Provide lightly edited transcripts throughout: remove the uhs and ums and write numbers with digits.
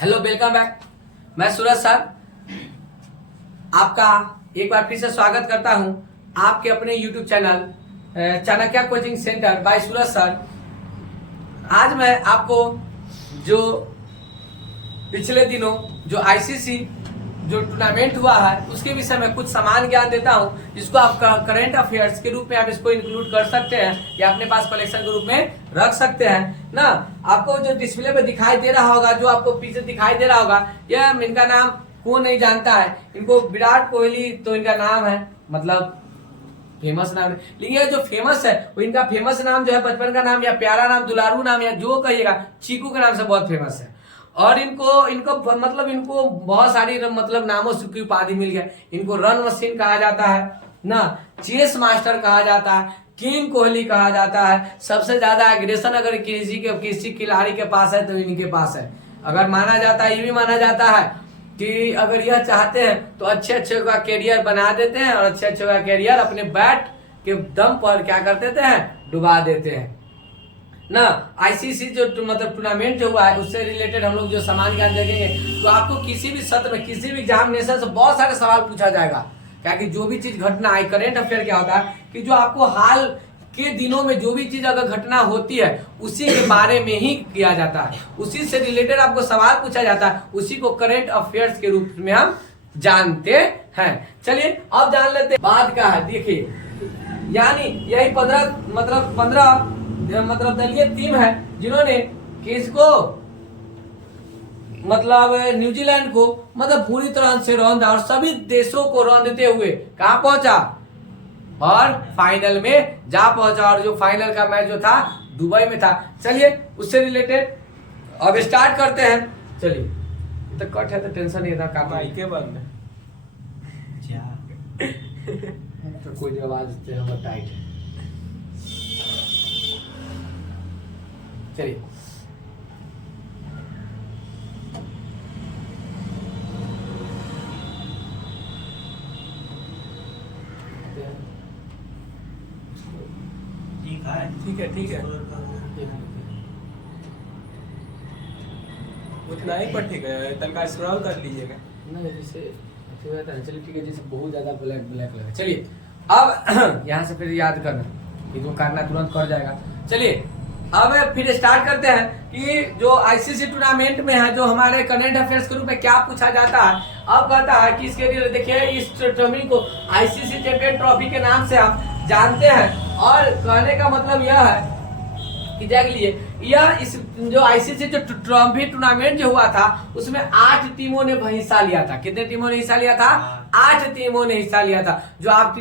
Hello, welcome back. मैं सूरज sir आपका एक बार फिर से स्वागत करता हूं आपके अपने YouTube channel Chanakya coaching centre by Suraj sir. आज मैं आपको जो पिछले दिनों जो आईसीसी जो टूर्नामेंट हुआ है उसके विषय में कुछ समान ज्ञान देता हूं, जिसको आप करंट अफेयर्स के रूप में आप इसको इंक्लूड कर सकते हैं या अपने पास कलेक्शन के रूप में रख सकते हैं ना। आपको जो डिस्प्ले पे दिखाई दे रहा होगा, जो आपको पीछे दिखाई दे रहा होगा, यह इनका नाम कौन नहीं जानता है। इनको विराट कोहली तो इनका नाम है, मतलब फेमस नाम है, लेकिन ये जो फेमस है वो इनका फेमस नाम जो है बचपन का नाम या प्यारा नाम, दुलारू नाम या जो कहिएगा, चीकू के नाम से बहुत फेमस है। और इनको बहुत सारी मतलब नामों से की उपाधि मिल गया। इनको रन मशीन कहा जाता है ना, चेस मास्टर कहा जाता है, किंग कोहली कहा जाता है। सबसे ज्यादा एग्रेशन अगर किसी खिलाड़ी के पास है तो इनके पास है। अगर माना जाता है, ये भी माना जाता है कि अगर यह चाहते हैं तो अच्छे अच्छे का कैरियर बना देते हैं और अच्छे अच्छे का कैरियर अपने बैट के दम पर क्या कर देते हैं, डुबा देते हैं ना। आईसीसी जो मतलब टूर्नामेंट जो हुआ है उससे रिलेटेड हम लोग जो सामान ज्ञान देखेंगे तो आपको किसी भी सत्र में किसी भी एग्जामिनेशन से बहुत सारे सवाल पूछा जाएगा। क्या कि जो भी चीज घटना है, करंट अफेयर क्या होता है कि जो आपको हाल के दिनों में जो भी चीज अगर घटना होती है उसी के बारे में ही किया जाता है, उसी से रिलेटेड आपको सवाल पूछा जाता है, उसी को करंट अफेयर्स के रूप में हम जानते हैं। चलिए अब जान लेते हैं बाद का है। देखिए, यानी यही 15 दलीय टीम है जिन्होंने किसको मतलब न्यूजीलैंड को मतलब पूरी तरह से रौंदा और सभी देशों को रौंदते हुए कहां पहुंचा और फाइनल में जा पहुंचा। और जो फाइनल का मैच जो था दुबई में था। चलिए उससे रिलेटेड अब स्टार्ट करते हैं। चलिए तो कट है तो टेंशन नहीं था, के बंद तो कोई आवाज टाइट है। चलिए ठीक है उतना ही पर ठीक है, तनका स्क्रॉल कर लीजिएगा। नहीं जैसे चलिए ठीक है, जैसे बहुत ज्यादा ब्लैक लगा। चलिए अब यहाँ से फिर याद करना, ये जो करना तुरंत कर जाएगा। चलिए अब फिर स्टार्ट करते हैं कि जो आईसीसी टूर्नामेंट में है जो हमारे करंट अफेयर्स के रूप में क्या पूछा जाता है। अब कहता है कि इसके लिए देखिए इस टूर्नामेंट को आईसीसी चैंपियन ट्रॉफी के नाम से आप जानते हैं। और कहने का मतलब यह है कि देख लीजिए, यह इस जो आईसीसी जो ट्रॉफी टूर्नामेंट जो हुआ था उसमें 8 टीमों ने हिस्सा लिया था। कितने टीमों ने हिस्सा लिया था? 8 टीमों ने हिस्सा लिया था। जो आप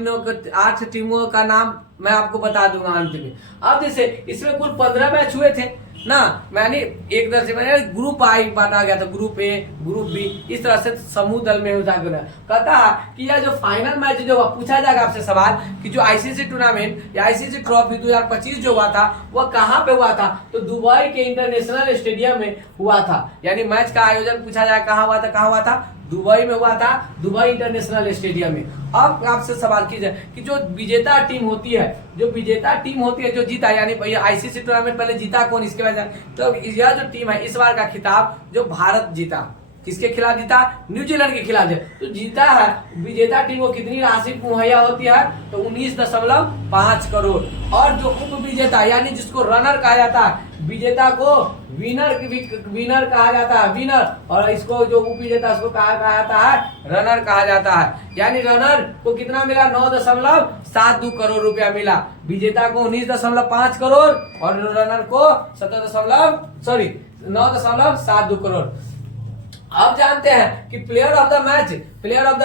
8 टीमों का नाम मैं आपको बता दूंगा अंत में। अब जैसे इसमें कुल 15 मैच हुए थे ना, मैंने एक तरह से मैंने ग्रुप आई बांटा गया था, ग्रुप ए ग्रुप बी, इस तरह से समूह दल में कहता है कि यह जो फाइनल मैच जो पूछा जाएगा आपसे सवाल कि जो आईसीसी टूर्नामेंट या आईसीसी ट्रॉफी 2025 जो हुआ था वह कहाँ पे हुआ था, तो दुबई के इंटरनेशनल स्टेडियम में हुआ था। यानी मैच का आयोजन पूछा जाए कहाँ हुआ था, दुबई में हुआ था, दुबई इंटरनेशनल स्टेडियम में। अब आपसे सवाल कीजिए कि जो विजेता टीम होती है जो जीता, यानी भैया आईसीसी टूर्नामेंट पहले जीता कौन, इसके वजह तो यह जो टीम है इस बार का खिताब जो भारत जीता, किसके खिलाफ जीता? न्यूजीलैंड के खिलाफ तो जीता है। विजेता टीम को कितनी राशि मुहैया होती है, तो 19.5 करोड़। और जो उप विजेता यानी जिसको रनर कहा जाता है, विजेता को विनर कहा जाता है, विनर, और इसको जो उप विजेता उसको कहा जाता है रनर कहा जाता है। यानी रनर को कितना मिला? 9.72 करोड़ रुपया मिला। विजेता को 19.5 करोड़ और रनर को 9.72 करोड़। अब जानते हैं कि प्लेयर ऑफ द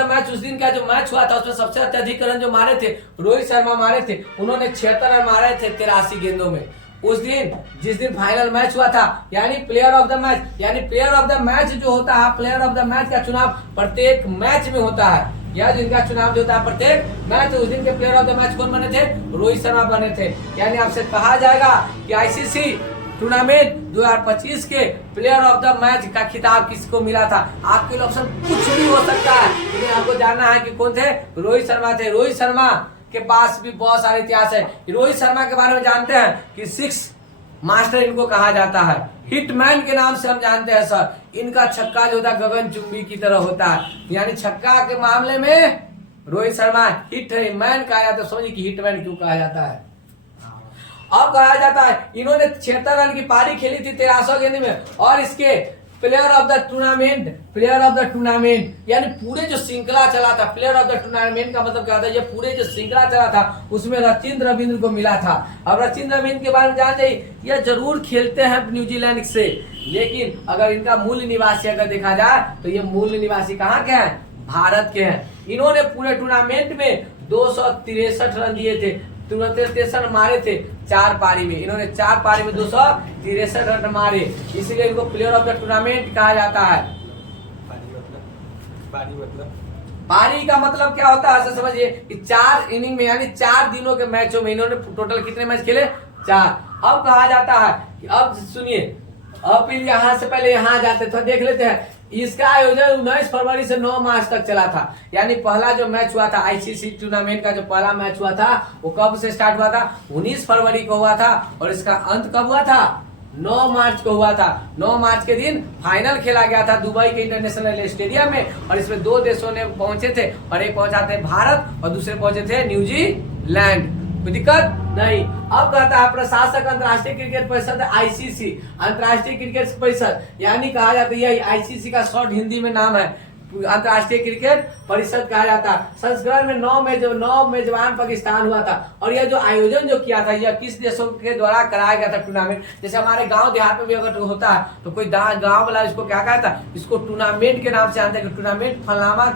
मैच उस दिन का जो मैच हुआ था उसमें सबसे अत्यधिक रन जो मारे थे रोहित शर्मा मारे थे। उन्होंने 76 रन मारे थे 83 गेंदों में उस दिन, जिस दिन फाइनल मैच हुआ था। यानी प्लेयर ऑफ द मैच जो होता है, प्लेयर ऑफ द मैच का चुनाव प्रत्येक मैच में होता है। यह जिनका चुनाव जो होता है प्रत्येक मैच, उस दिन के प्लेयर ऑफ द मैच कौन बने थे? रोहित शर्मा बने थे। यानी आपसे कहा जाएगा कि आईसीसी टूर्नामेंट 2025 के प्लेयर ऑफ द मैच का खिताब किसको मिला था। आपके ऑप्शन कुछ भी हो सकता है, लेकिन आपको जानना है कि कौन थे? रोहित शर्मा थे। रोहित शर्मा के पास भी बहुत सारे इतिहास है। रोहित शर्मा के बारे में जानते हैं कि 6 मास्टर इनको कहा जाता है। हिटमैन के नाम से हम जानते हैं सर। इनका छक्का जो होता है गगनचुंबी की तरह होता है, यानी छक्का के मामले में रोहित शर्मा हिटमैन कहा जाता है। समझिए कि हिटमैन क्यों कहा जाता है। अब कहा जाता है इन्होंने 76 रन की पारी खेली थी 1300 गेंद में, और इसके प्लेयर ऑफ द टूर्नामेंट यानी पूरे जो श्रृंखला चला था, प्लेयर ऑफ द टूर्नामेंट का मतलब क्या होता है, ये पूरे जो श्रृंखला चला था उसमें रचिंद्र रविंद्र को मिला था। अब रचिंद्र रविंद्र के बारे में जान जाइए, यह जरूर खेलते हैं न्यूजीलैंड से, लेकिन अगर इनका मूल निवासी अगर देखा जाए तो ये मूल निवासी कहाँ के हैं, भारत के हैं। इन्होंने पूरे टूर्नामेंट में 263 रन दिए थे, 63 रन मारे थे 4 पारी में। इन्होंने 4 पारी में 263 रन मारे, इसलिए इनको प्लेयर ऑफ द टूर्नामेंट कहा जाता है। पारी का मतलब क्या होता है समझिए कि 4 इनिंग में यानी 4 दिनों के मैचों में इन्होंने टोटल कितने मैच खेले, 4। अब कहा जाता है कि अब सुनिए, अब फिर यहाँ से पहले यहाँ जाते तो देख लेते हैं। इसका आयोजन 19 फरवरी से 9 मार्च तक चला था, यानी पहला जो मैच हुआ था आईसीसी टूर्नामेंट का जो पहला मैच हुआ था वो कब से स्टार्ट हुआ था, 19 फरवरी को हुआ था, और इसका अंत कब हुआ था, 9 मार्च को हुआ था। 9 मार्च के दिन फाइनल खेला गया था दुबई के इंटरनेशनल स्टेडियम में, और इसमें 2 देशों ने पहुंचे थे, और एक पहुंचा थे भारत और दूसरे पहुंचे थे न्यूजीलैंड। कोई दिक्कत नहीं। अब कहता है प्रशासक अंतर्राष्ट्रीय क्रिकेट परिषद आईसीसी, अंतर्राष्ट्रीय क्रिकेट परिषद, यानी कहा जाता है आईसीसी का शॉर्ट हिंदी में नाम है, अंतर्राष्ट्रीय क्रिकेट परिषद कहा जाता है। संस्करण में 9 मेजबान पाकिस्तान हुआ था, और यह जो आयोजन जो किया था यह किस देशों के द्वारा कराया गया था टूर्नामेंट। जैसे हमारे गांव देहात में भी अगर होता है तो कोई गांव वाला इसको क्या कहता है, इसको टूर्नामेंट के नाम से जानते हैं कि टूर्नामेंट फलाना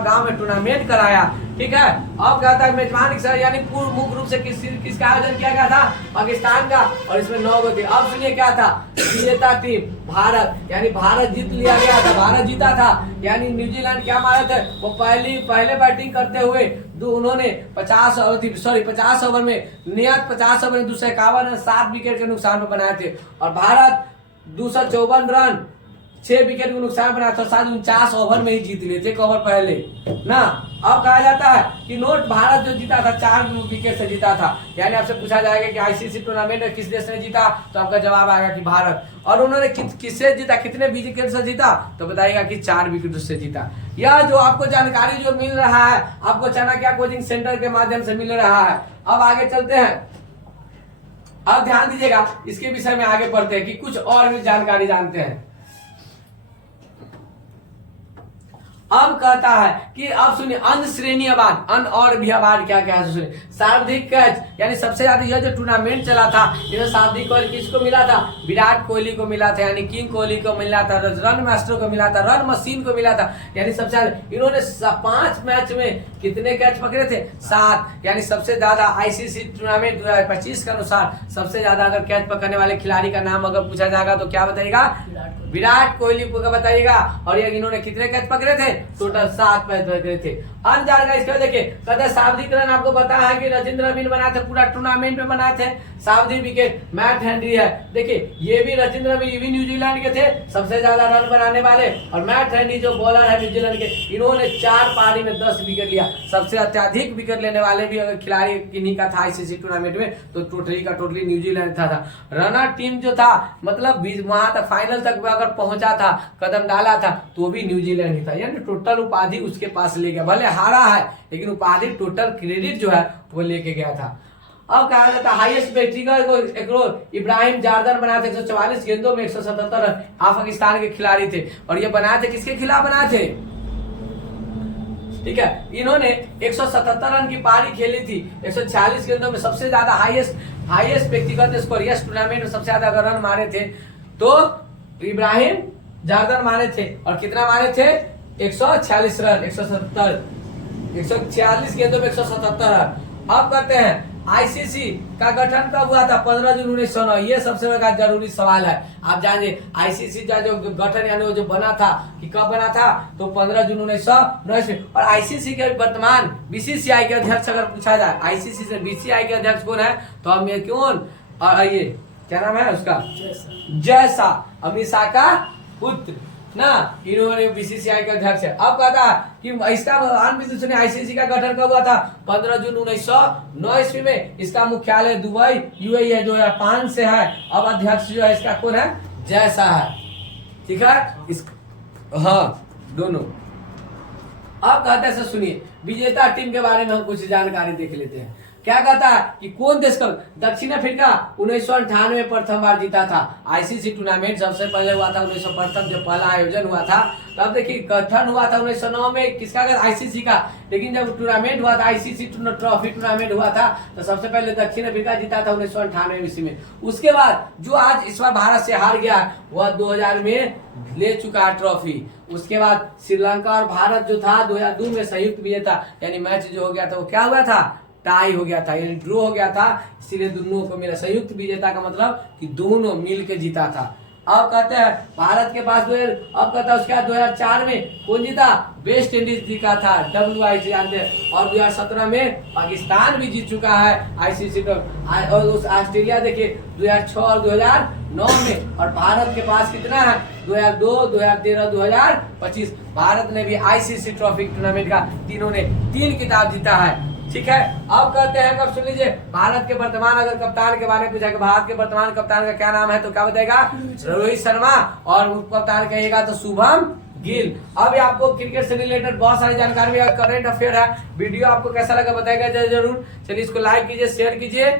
गांव में टूर्नामेंट कराया, ठीक है। अब कहता है मेजबान यानी मुख्य रूप से किसका आयोजन किया गया था, पाकिस्तान का, और इसमें 9 गो थे। अब सुनिए क्या था, विजेता टीम भारत, यानी भारत जीत लिया गया था, भारत जीता था, यानी न्यूजीलैंड क्या मारे थे, वो पहले बैटिंग करते हुए उन्होंने 50 ओवर में नियत 50 ओवर में 251 रन 7 विकेट के नुकसान में बनाए थे, और भारत 254 रन 6 विकेट को नुकसान बनाया था, 49 ओवर में ही जीत लिए थे, 1 ओवर पहले ना। अब कहा जाता है कि नोट भारत जो जीता था 4 विकेट से जीता था, यानी आपसे पूछा जाएगा कि आईसीसी टूर्नामेंट किस देश ने जीता, तो आपका जवाब आएगा कि भारत। और उन्होंने किससे जीता, कितने विकेट से जीता, तो बताइएगा कि 4 विकेट से जीता। यह जो आपको जानकारी जो मिल रहा है आपको चाणक्य कोचिंग सेंटर के माध्यम से मिल रहा है। अब आगे चलते हैं, अब ध्यान दीजिएगा, इसके विषय में आगे बढ़ते हैं कि कुछ और भी जानकारी जानते हैं। अब कहता है कि अब सुनिए अन्य श्रेणी अवार्ड, अन्य और भी अवार्ड क्या क्या है सुनिए। सर्वाधिक कैच, यानी सबसे ज्यादा यह जो टूर्नामेंट चला था इसमें सर्वाधिक कैच किसको मिला था, विराट कोहली को मिला था, यानी किंग कोहली को मिला था, रन मास्टर को मिला था, रन मशीन को मिला था, यानी सबसे ज्यादा इन्होंने 5 मैच में कितने कैच पकड़े थे, 7, यानी सबसे ज्यादा आईसीसी टूर्नामेंट 2025 के अनुसार सबसे ज्यादा अगर कैच पकड़ने वाले खिलाड़ी का नाम अगर पूछा जाएगा तो क्या बताइएगा, विराट कोहली को बताइएगा। और ये इन्होंने कितने कैच पकड़े थे, टोटल 7 कैच पकड़े थे। अन्य जानकारी इसके देखिए, कहते सर्वाधिक रन आपको पता है कि रचिंद्र रविंद्र बनाए थे, पूरा टूर्नामेंट में बनाए थे। सर्वाधिक विकेट मैट हेनरी है, देखिए ये भी रचिंद्र रविंद्र, ये भी न्यूजीलैंड के थे सबसे ज्यादा रन बनाने वाले, और मैट हेनरी जो बॉलर है न्यूजीलैंड के, इन्होंने 4 पारी में 10 विकेट लिया। सबसे अत्यधिक विकेट लेने वाले भी अगर खिलाड़ी किन्हीं का था आईसीसी टूर्नामेंट में तो टोटली न्यूजीलैंड था। रनर टीम जो था मतलब वहां तक फाइनल तक अगर पहुंचा था, कदम डाला था, तो भी न्यूजीलैंड ही था, यानी टोटल उपाधि उसके पास ले गया। भले हारा है लेकिन उपाधि टोटल क्रेडिट जो है वो लेके गया था। अब कहा जाता है हाईएस्ट व्यक्तिगत स्कोर इब्राहिम जारदान बनाए थे 144 गेंदों में 177 रन, पाकिस्तान के खिलाड़ी थे, और ये बनाए थे किसके खिलाफ बनाए थे, ठीक है। इन्होंने 177 रन की पारी खेली थी 146 गेंदों में, सबसे ज्यादा हाईएस्ट व्यक्तिगत स्कोर यस टूर्नामेंट में सबसे ज्यादा अगर रन मारे थे तो इब्राहिम जारदान मारे थे, और कितना मारे थे 146 रन, 146 गेंदों में 177 रन। अब कहते हैं आईसीसी का गठन कब हुआ था, 15 जून 1909। ये सबसे बड़ा जरूरी सवाल है, आप जानिए आईसीसी का जो गठन यानी वो जो बना था कि कब बना था, तो 15 जून 1909 में। और आईसीसी के वर्तमान बीसीसीआई के अध्यक्ष अगर पूछा जाए आईसीसी से बीसीसीआई के अध्यक्ष कौन है, तो हम ये कौन, और ये क्या नाम है उसका, जय शाह, अमित शाह का पुत्र, ना, इन्होंने बीसीसीआई के अध्यक्ष है। अब कहता कि इसका अनविश्वसनीय आईसीसी का गठन कब हुआ था? 15 जून 1909 ईस्वी में। इसका मुख्यालय दुबई यूएई है, 2005 से है। अब अध्यक्ष जो है इसका कौन है? जय शाह है। ठीक है, इस हाँ दोनों। अब कहते हैं, सुनिए, विजेता टीम के बारे में हम कुछ जानकारी देख लेते हैं। क्या कहता है कि कौन देश का? दक्षिण अफ्रीका 1998 में प्रथम बार जीता था आईसीसी टूर्नामेंट। सबसे पहले हुआ था 1905 जब पहला आयोजन हुआ था। तब देखिए गठन हुआ था 1909 में किसका? आईसीसी का। लेकिन जब टूर्नामेंट हुआ था, आईसीसी ट्रॉफी टूर्नामेंट हुआ था, तो सबसे पहले दक्षिण अफ्रीका जीता था 1998 ईस्वी में। उसके बाद जो आज इस बार भारत से हार गया वह 2000 में ले चुका है ट्रॉफी। उसके बाद श्रीलंका और भारत जो था 2002 में संयुक्त विजेता, यानी मैच जो हो गया था वो क्या हुआ था? टाई हो गया था, यानी ड्रॉ हो गया था। इसीलिए दोनों को मिला। संयुक्त विजेता का मतलब कि दोनों मिल के जीता था। अब कहते हैं भारत के पास अब कहता है उसके बाद 2004 में कौन जीता? वेस्ट इंडीज जीता था WIC। और 2017 में पाकिस्तान भी जीत चुका है आईसीसी। और उस ऑस्ट्रेलिया देखिए 2006 और 2009 में। और भारत के पास कितना है? 2002, 2013, 2025। भारत ने भी आईसीसी ट्रॉफी टूर्नामेंट का तीनों ने 3 खिताब जीता है। ठीक है, अब कहते हैं, अब सुन लीजिए, भारत के वर्तमान अगर कप्तान के बारे में पूछा कि भारत के वर्तमान कप्तान का क्या नाम है, तो क्या बताएगा? रोहित शर्मा। और उप कप्तान कहेगा तो शुभम गिल। अब आपको क्रिकेट से रिलेटेड बहुत सारी जानकारी, करंट अफेयर है। वीडियो आपको कैसा लगा बताएगा जरूर। चलिए इसको लाइक कीजिए, शेयर कीजिए।